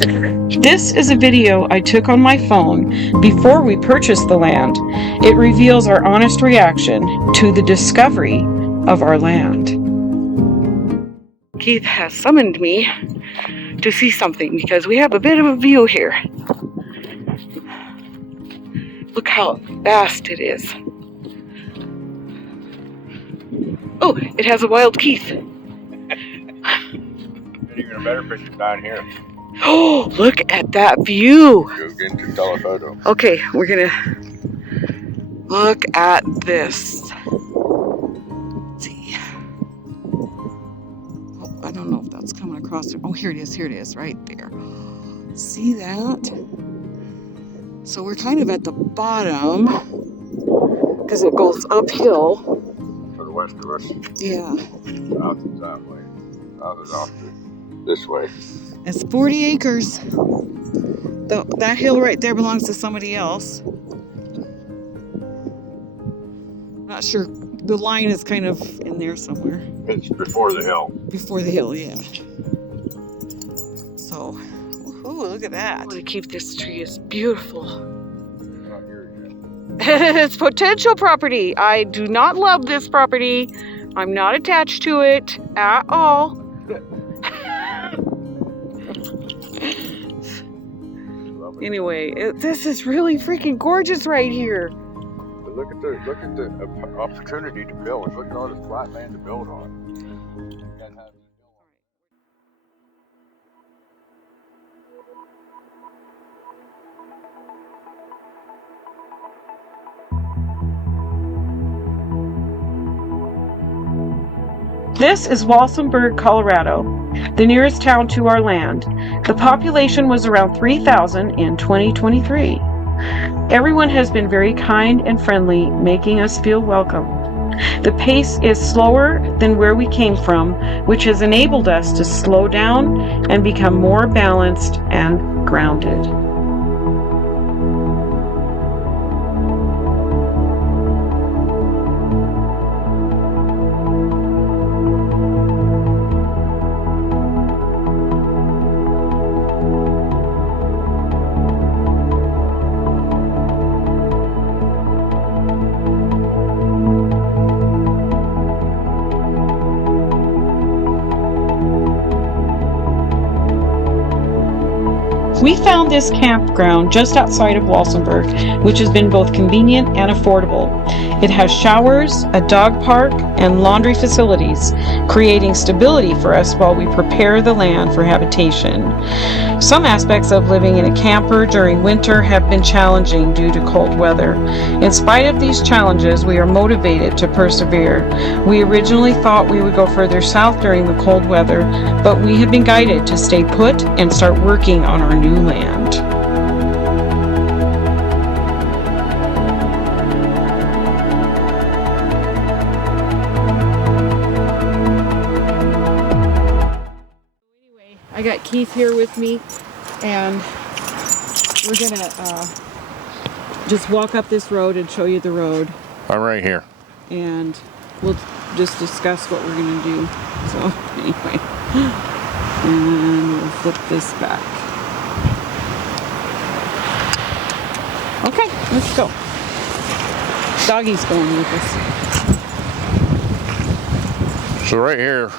This is a video I took on my phone before we purchased the land. It reveals our honest reaction to the discovery of our land. Keith has summoned me to see something because we have a bit of a view here. Look how vast it is. Oh, it has a wild Keith. Even a better picture down here. Oh, look at that view. Go get into telephoto. Okay, we're gonna look at this. Let's see. Oh, I don't know if that's coming across. Oh, here it is, right there. See that? So we're kind of at the bottom because it goes uphill. To the west of us. Yeah. South is that way. South is off this way. It's 40 acres. That hill right there belongs to somebody else. Not sure. The line is kind of in there somewhere. It's before the hill. Before the hill, yeah. So, ooh, look at that. I want to keep this tree. It's beautiful. Not here yet. It's potential property. I do not love this property. I'm not attached to it at all. Anyway, this is really freaking gorgeous right here. But look at the opportunity to build. Look at all this flat land to build on. This is Walsenburg, Colorado, the nearest town to our land. The population was around 3,000 in 2023. Everyone has been very kind and friendly, making us feel welcome. The pace is slower than where we came from, which has enabled us to slow down and become more balanced and grounded. We found this campground just outside of Walsenburg, which has been both convenient and affordable. It has showers, a dog park, and laundry facilities, creating stability for us while we prepare the land for habitation. Some aspects of living in a camper during winter have been challenging due to cold weather. In spite of these challenges, we are motivated to persevere. We originally thought we would go further south during the cold weather, but we have been guided to stay put and start working on our new land. Anyway, I got Keith here with me, and we're gonna just walk up this road and show you the road. I'm right here. And we'll just discuss what we're gonna do. So anyway, and we'll flip this back. Okay, let's go. Doggy's going with us. So right here,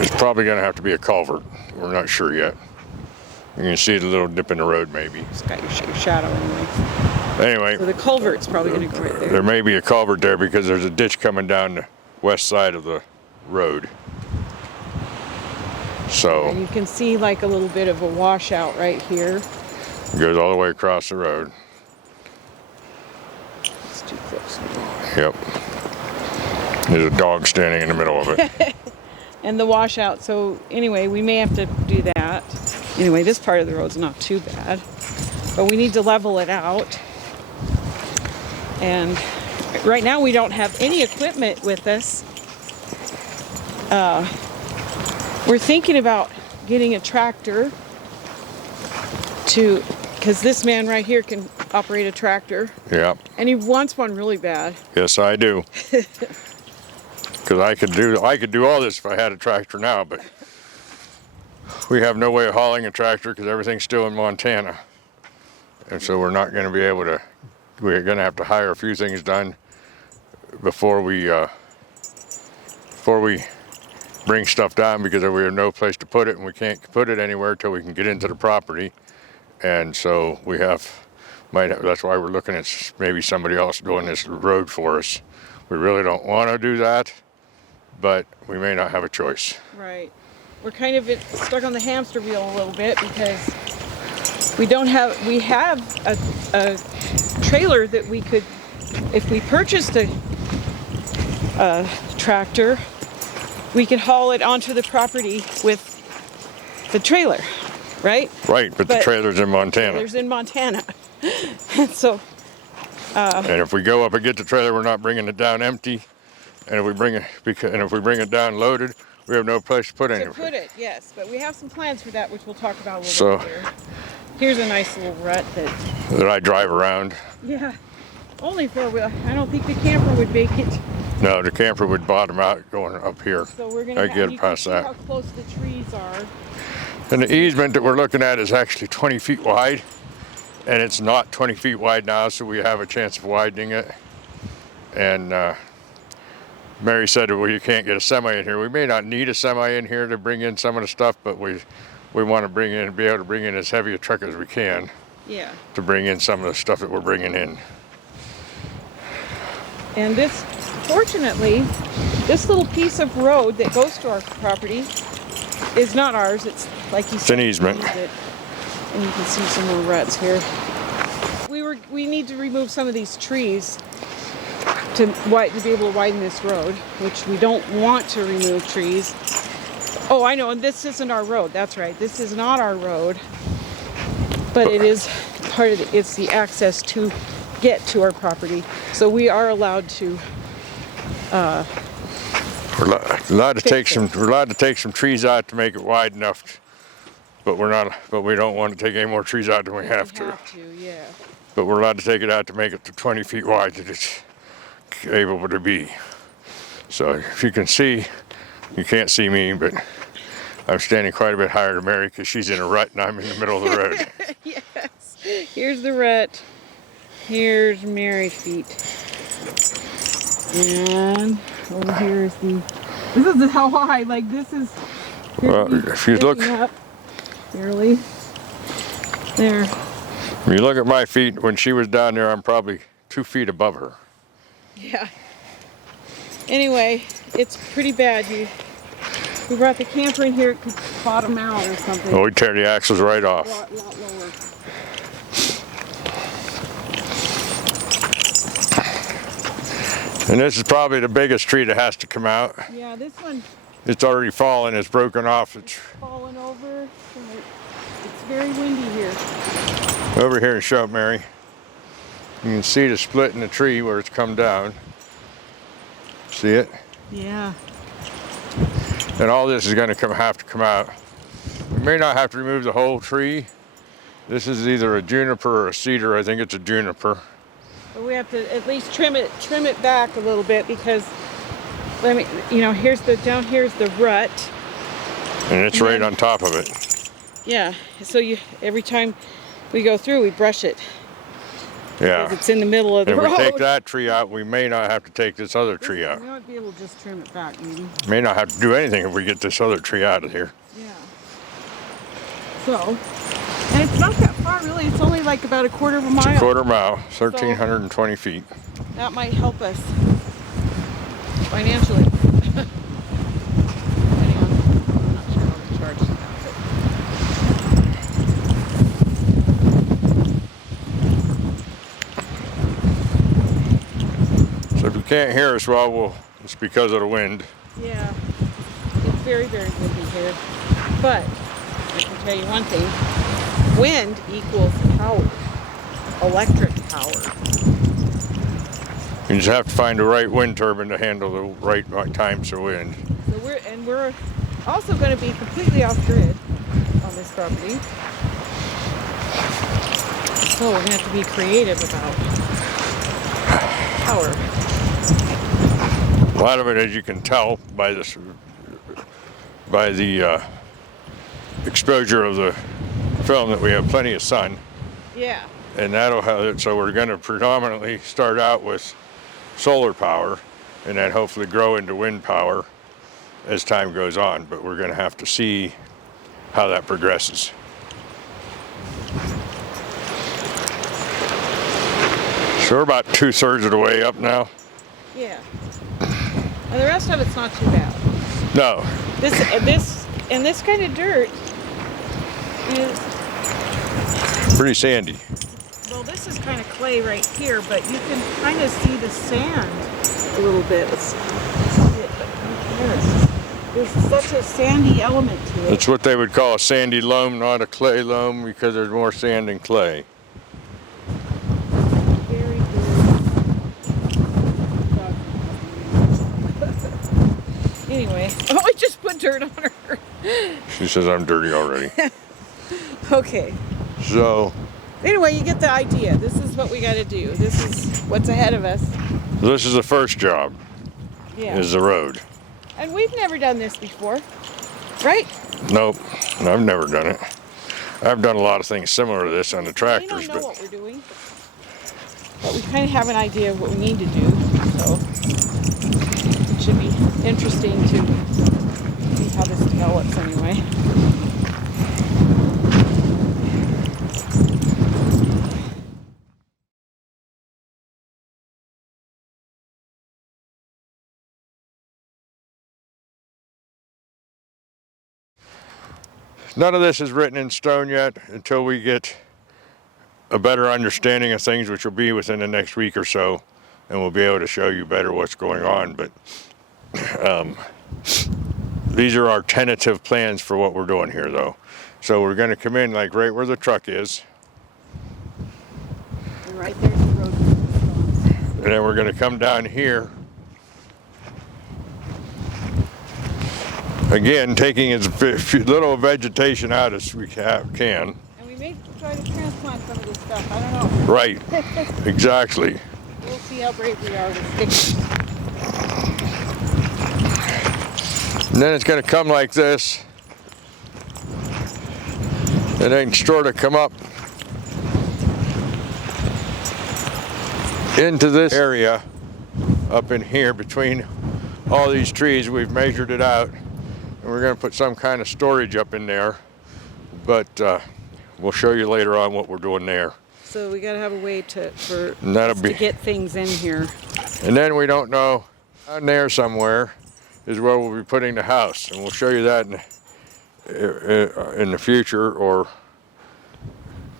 it's probably going to have to be a culvert. We're not sure yet. You can see the little dip in the road maybe. It's got your shadow anyway. Anyway. So the culvert's probably going to go right there. There may be a culvert there because there's a ditch coming down the west side of the road. So. And you can see like a little bit of a washout right here. It goes all the way across the road. It's too close. Yep. There's a dog standing in the middle of it. And the washout. So anyway, we may have to do that. Anyway, this part of the road's not too bad, but we need to level it out. And right now we don't have any equipment with us. We're thinking about getting a tractor because this man right here can operate a tractor. Yeah. And he wants one really bad. Yes, I do. Because I could do all this if I had a tractor now, but we have no way of hauling a tractor because everything's still in Montana. And so we're not going to be able to, we're going to have to hire a few things done before we bring stuff down, because we have no place to put it, and we can't put it anywhere till we can get into the property. And so that's why we're looking at maybe somebody else doing this road for us. We really don't want to do that, but we may not have a choice. Right. We're kind of stuck on the hamster wheel a little bit because we have a trailer that we could, if we purchased a tractor, we could haul it onto the property with the trailer, right? Right, but the trailer's in Montana. Trailer's in Montana. So. And if we go up and get the trailer, we're not bringing it down empty. And if we bring it down loaded, we have no place to put anything. To put it, yes, but we have some plans for that, which we'll talk about a little bit later. Here's a nice little rut that I drive around. Yeah, only 4-wheel. I don't think the camper would make it. No, the camper would bottom out going up here. So we're gonna get past that. How close the trees are. And the easement that we're looking at is actually 20 feet wide, and it's not 20 feet wide now, so we have a chance of widening it. And Mary said, well, you can't get a semi in here. We may not need a semi in here to bring in some of the stuff, but we want to be able to bring in as heavy a truck as we can. Yeah. To bring in some of the stuff that we're bringing in. And this, fortunately, this little piece of road that goes to our property is not ours. It's like you said. It's an easement. And you can see some more ruts here. We need to remove some of these trees to be able to widen this road, which we don't want to remove trees. Oh, I know, and this isn't our road. That's right. This is not our road, but it is part of it's the access to get to our property. So we are allowed to. We're allowed to take some trees out to make it wide enough, but we don't want to take any more trees out than we have to. Yeah. But we're allowed to take it out to make it to 20 feet wide that it's able to be. So if you can see, you can't see me, but I'm standing quite a bit higher than Mary because she's in a rut and I'm in the middle of the road. Yes. Here's the rut. Here's Mary's feet. And over here is this is how high, like this is. Well, if you look. Up, barely. There. If you look at my feet, when she was down there, I'm probably 2 feet above her. Yeah. Anyway, it's pretty bad. We brought the camper in here, it could bottom out or something. Well, we tear the axles right off. A lot lower. And this is probably the biggest tree that has to come out. Yeah, this one. It's already fallen, it's broken off. It's fallen over. It's very windy here. Over here and show it, Mary. You can see the split in the tree where it's come down. See it? Yeah. And all this is going to have to come out. We may not have to remove the whole tree. This is either a juniper or a cedar. I think it's a juniper. But we have to at least trim it back a little bit because here's the rut. And it's right on top of it. Yeah. So every time we go through, we brush it. Yeah. It's in the middle of the road. If we take that tree out, we may not have to take this other tree out. We might be able to just trim it back, maybe. May not have to do anything if we get this other tree out of here. Yeah. So, and it's not that far really. It's only like about a quarter of a mile. It's a quarter mile, 1,320 feet. That might help us financially. Depending on, I'm not sure how we charge that. So if you can't hear us well, it's because of the wind. Yeah, it's very, very windy here. But I can tell you one thing, wind equals power, electric power. You just have to find the right wind turbine to handle the right times of wind. So we're also going to be completely off grid on this property. So we're going to have to be creative about power. A lot of it, as you can tell by the exposure of the film that we have plenty of sun. Yeah. And that'll have it. So we're going to predominantly start out with solar power and then hopefully grow into wind power as time goes on. But we're going to have to see how that progresses. So we're about 2/3 of the way up now. Yeah. And the rest of it's not too bad. No. This kind of dirt is Pretty sandy. well. This is kind of clay right here, but you can kind of see the sand a little bit. There's such a sandy element to it. It's what they would call a sandy loam, not a clay loam, because there's more sand than clay. Very good. Anyway, oh, I just put dirt on her. She says I'm dirty already. Okay. So Anyway, you get the idea. This is what we got to do. This is what's ahead of us. this is the first job, Yeah. is the road. And we've never done this before, right? Nope, I've never done it. I've done a lot of things similar to this on the We tractors, don't know but what we're doing, but we kind of have an idea of what we need to do. So it should be interesting to see how this develops anyway. none of this is written in stone yet until we get a better understanding of things, which will be within the next week or so, and we'll be able to show you better what's going on. But these are our tentative plans for what we're doing here, though. So we're going to come in like right where the truck is, And right there's the road. and then we're going to come down here. Again, taking as little vegetation out as we can. And we may try to transplant some of this stuff. I don't know. Right, exactly. We'll see how brave we are with stickers. And then it's going to come like this, and then sort of come up into this area up in here between all these trees. We've measured it out, and we're going to put some kind of storage up in there, but we'll show you later on what we're doing there. So we got to have a way to to get things in here. And then we don't know, down there somewhere is where we'll be putting the house, and we'll show you that in the future, or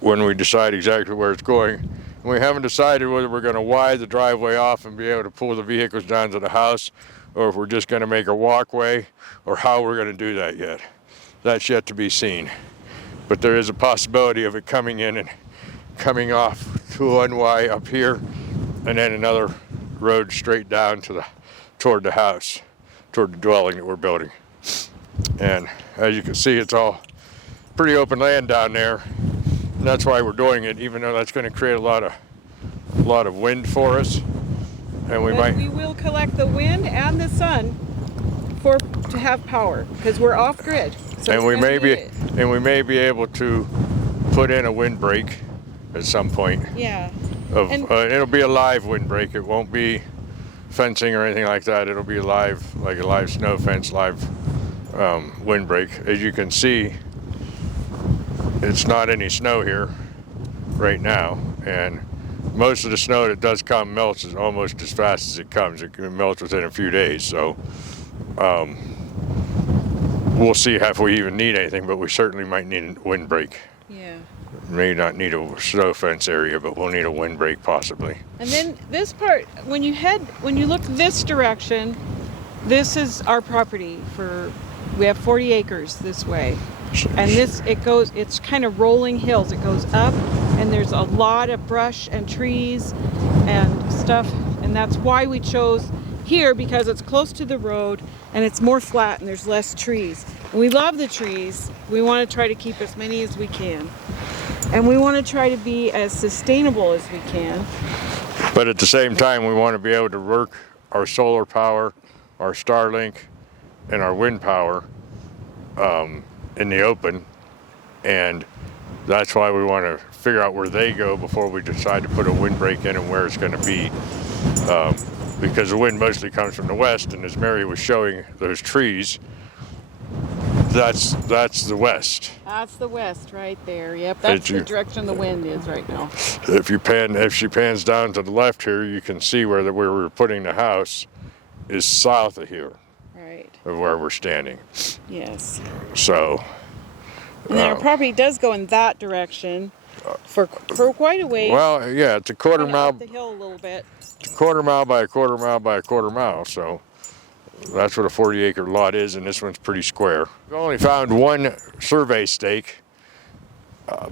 when we decide exactly where it's going. And we haven't decided whether we're going to widen the driveway off and be able to pull the vehicles down to the house, or if we're just going to make a walkway, or how we're going to do that yet. That's yet to be seen. But there is a possibility of it coming in and coming off to 1Y up here, and then another road straight down toward the house, toward the dwelling that we're building. And as you can see, it's all pretty open land down there, and that's why we're doing it, even though that's going to create a lot of wind for us. And We will collect the wind and the sun to have power, because we're off grid. So and we may be able to put in a windbreak at some point. Yeah. It'll be a live windbreak. It won't be fencing or anything like that. It'll be like a live snow fence, live windbreak. As you can see, it's not any snow here right now, and most of the snow that does come melts almost as fast as it comes. It melts within a few days. So we'll see if we even need anything, but we certainly might need a windbreak. Yeah. May not need a snow fence area, but we'll need a windbreak possibly. And then this part, when you look this direction, this is our property. We have 40 acres this way. And it's kind of rolling hills. It goes up, and there's a lot of brush and trees and stuff. And that's why we chose here, because it's close to the road and it's more flat and there's less trees. And we love the trees. We want to try to keep as many as we can. And we want to try to be as sustainable as we can. But at the same time, we want to be able to work our solar power, our Starlink, and our wind power in the open, And that's why we want to figure out where they go before we decide to put a windbreak in and where it's going to be. Because the wind mostly comes from the west, and as Mary was showing those trees, that's the west. That's the west right there. Yep, that's the direction the wind is right now. If she pans down to the left here, you can see where we're putting the house is south of here. Right. Of where we're standing. Yes. So. And then our property does go in that direction for quite a ways. Well, yeah, it's a quarter mile. Up the hill a little bit. Quarter mile by a quarter mile by a quarter mile. So that's what a 40-acre lot is, and this one's pretty square. We've only found one survey stake,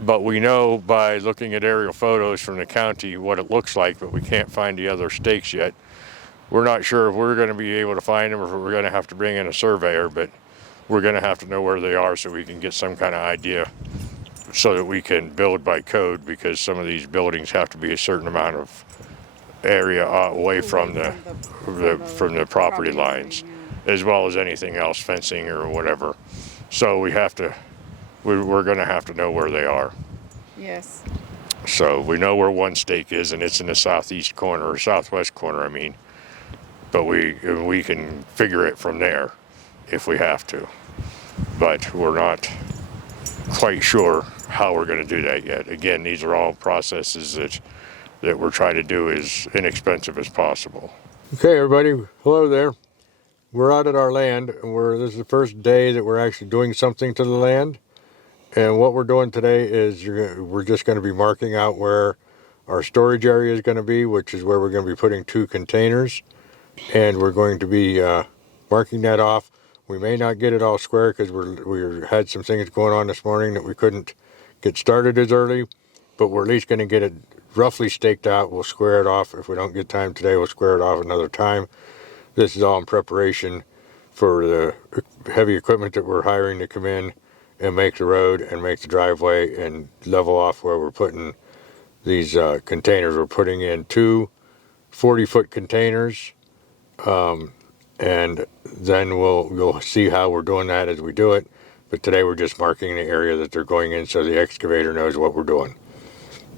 but we know by looking at aerial photos from the county what it looks like, but we can't find the other stakes yet. We're not sure if we're going to be able to find them or if we're going to have to bring in a surveyor, but we're going to have to know where they are so we can get some kind of idea so that we can build by code, because some of these buildings have to be a certain amount of area away from the property lines, as well as anything else, fencing or whatever. So we're going to have to know where they are. Yes. So we know where one stake is, and it's in the southeast corner, or southwest corner, I mean. But we can figure it from there if we have to. But we're not quite sure how we're going to do that yet. Again, these are all processes that we're trying to do as inexpensive as possible. Okay, everybody, hello there. We're out at our land, and this is the first day that we're actually doing something to the land. And what we're doing today is we're just going to be marking out where our storage area is going to be, which is where we're going to be putting 2 containers. And we're going to be marking that off. We may not get it all square because we had some things going on this morning that we couldn't get started as early, but we're at least going to get it roughly staked out. We'll square it off. If we don't get time today, we'll square it off another time. This is all in preparation for the heavy equipment that we're hiring to come in and make the road and make the driveway and level off where we're putting these containers. We're putting in 2 40-foot containers. And then we'll see how we're doing that as we do it. But today we're just marking the area that they're going in so the excavator knows what we're doing.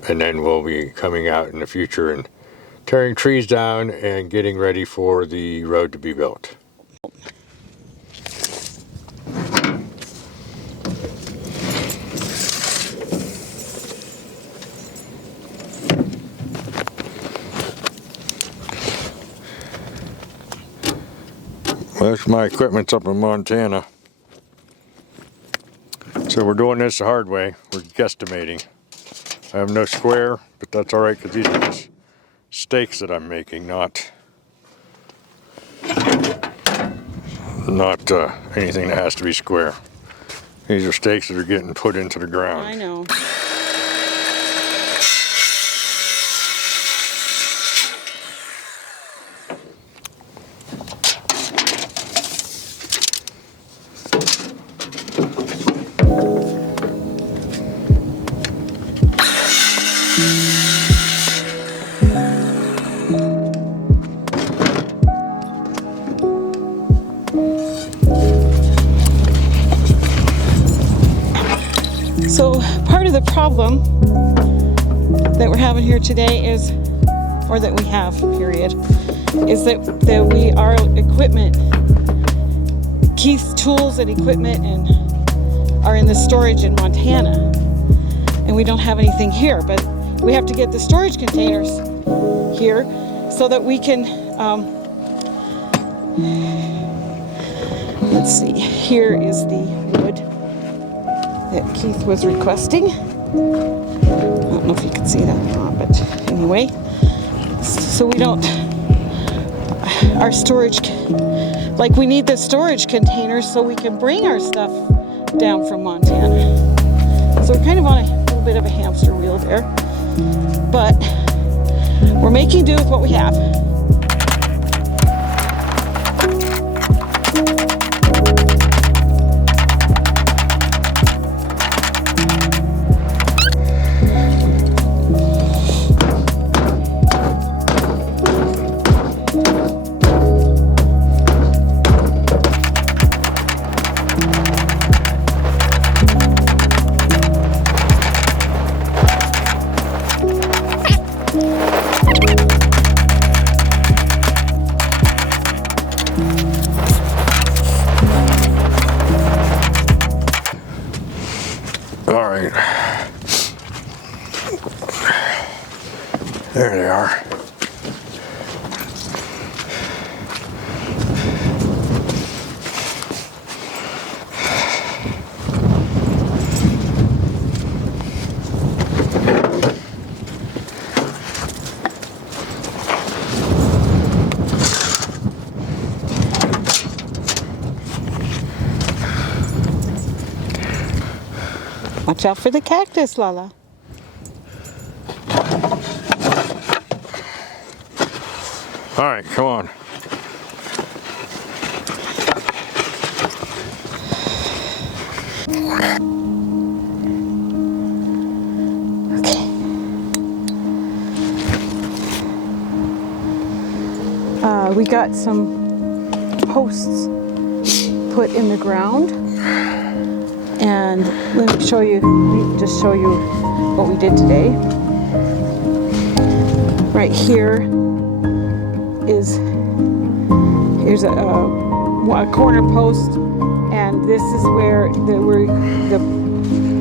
And then we'll be coming out in the future and tearing trees down and getting ready for the road to be built. Most of my equipment's up in Montana. So we're doing this the hard way. We're guesstimating. I have no square, but that's all right because these are just stakes that I'm making, not anything that has to be square. These are stakes that are getting put into the ground. I know. So part of the problem that we're having here today is, or that we have, period, is that our equipment, Keith's tools and equipment are in the storage in Montana, and we don't have anything here, but we have to get the storage containers here so that we can, let's see, here is the wood that Keith was requesting. I don't know if you can see that or not, but anyway. So we don't, our storage, like we need the storage containers so we can bring our stuff down from Montana. So we're kind of on a little bit of a hamster wheel there, but we're making do with what we have. All right. There they are. Watch out for the cactus, Lala. All right, come on. We got some posts put in the ground, and let me show you. Just show you what we did today. Right here is here's a corner post, and this is where the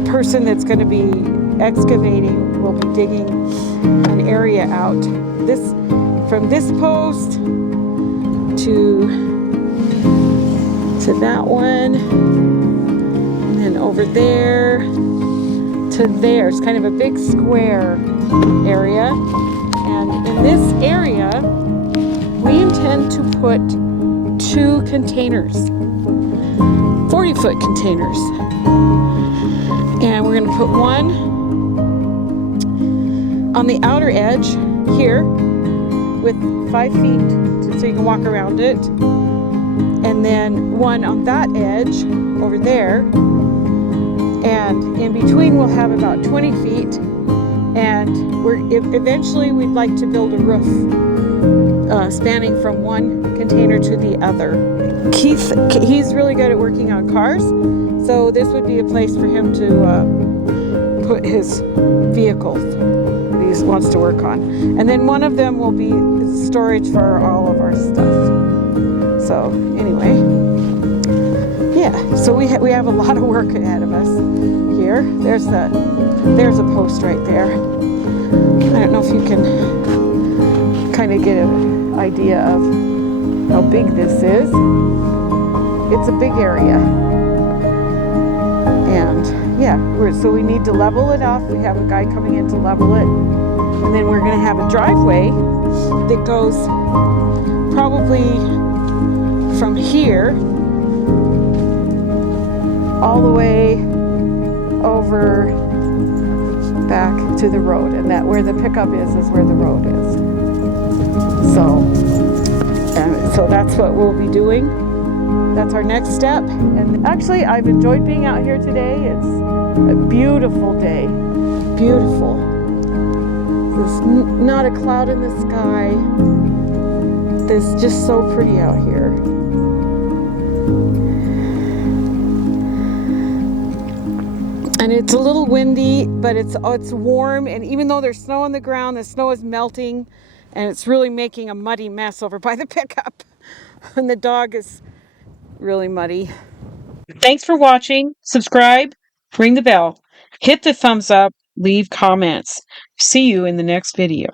person that's going to be excavating will be digging an area out. This from this post to that one, and then over there to there. It's kind of a big square area, and in this area we intend to put 2 containers, 40-foot containers, and we're going to put one on the outer edge here with 5 feet so you can walk around it, and then one on that edge over there, and in between we'll have about 20 feet, and eventually we'd like to build a roof spanning from one container to the other. He's really good at working on cars, so this would be a place for him to put his vehicles that he wants to work on. And then one of them will be storage for all of our stuff. So anyway, yeah, so we have a lot of work ahead of us here. There's a post right there. I don't know if you can kind of get an idea of how big this is. It's a big area, and yeah, so we need to level it off. We have a guy coming in to level it, and then we're going to have a driveway that goes probably from here all the way over back to the road, and that where the pickup is where the road is. So that's what we'll be doing. That's our next step. And actually, I've enjoyed being out here today. It's a beautiful day. Beautiful. There's not a cloud in the sky. It's just so pretty out here. And it's a little windy, but it's warm. And even though there's snow on the ground, the snow is melting, and it's really making a muddy mess over by the pickup. And the dog is really muddy. Thanks for watching. Subscribe, ring the bell, hit the thumbs up, leave comments. See you in the next video.